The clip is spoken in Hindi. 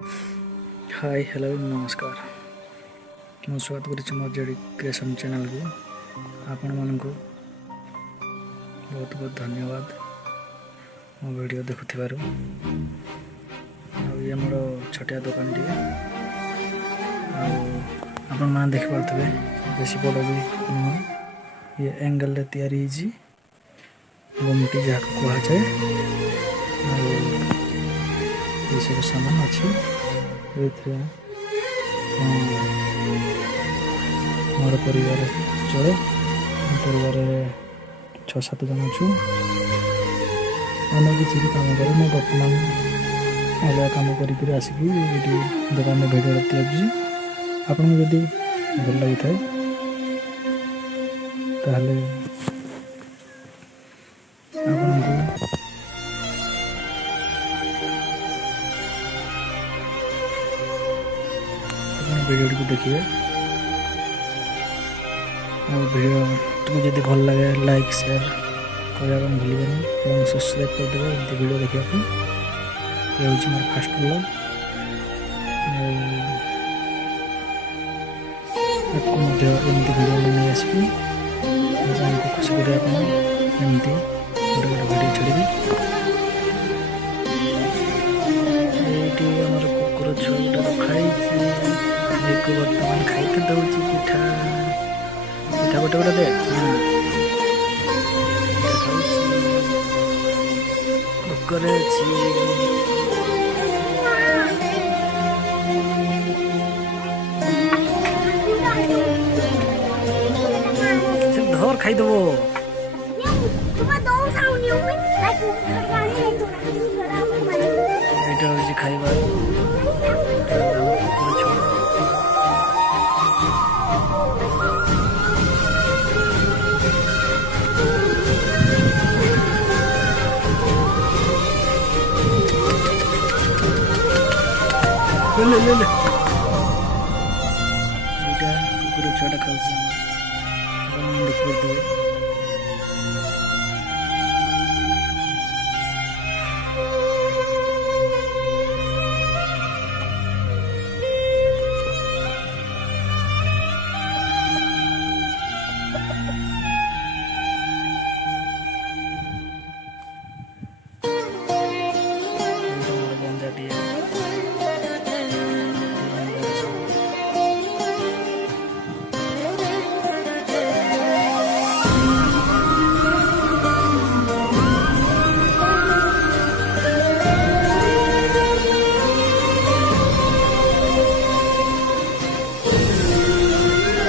हाय हेलो नमस्कार मु स्वागत करुच्ची मो जेडी क्रिएशन चैनल को आपण मानक बहुत बहुत धन्यवाद मो वीडियो देखुथिबारु। ये मोर छोटिया दुकान टी आपण मान देख पारथबे बेसी बड़ भी नुह ये एंगल रे तैयारी जी गुमटी जहाँ कहा जाए ये सब सामान अच्छी मोर परिवार चले परिवार 6-7 जन अच्छु अनेक किसी भी कम करे मैं बर्तमान अलग कम कर आसिक दुकान में भिडियो रखी आपको जदि भल लगी था वीडियो को देखिए और वीडियो तुमको जब भल लगे लाइक शेयर करने भूलें और सब्सक्राइब करदे एमती वीडियो देखा ये हूँ मोर फास्ट ब्लॉग आपको एमती वीडियो नहीं आसपी आपको खुशी करने एमती गोटे गोटे वीडियो छाड़ी ये कुकुर छुआ रखाई बर्तमान खाइते दौची पिठा पिठा गोटे गोटे दे कुकर धर खाईदेव यहाँ हूँ खाइबा ले कुकुर छुआ खाऊँ देख पारे।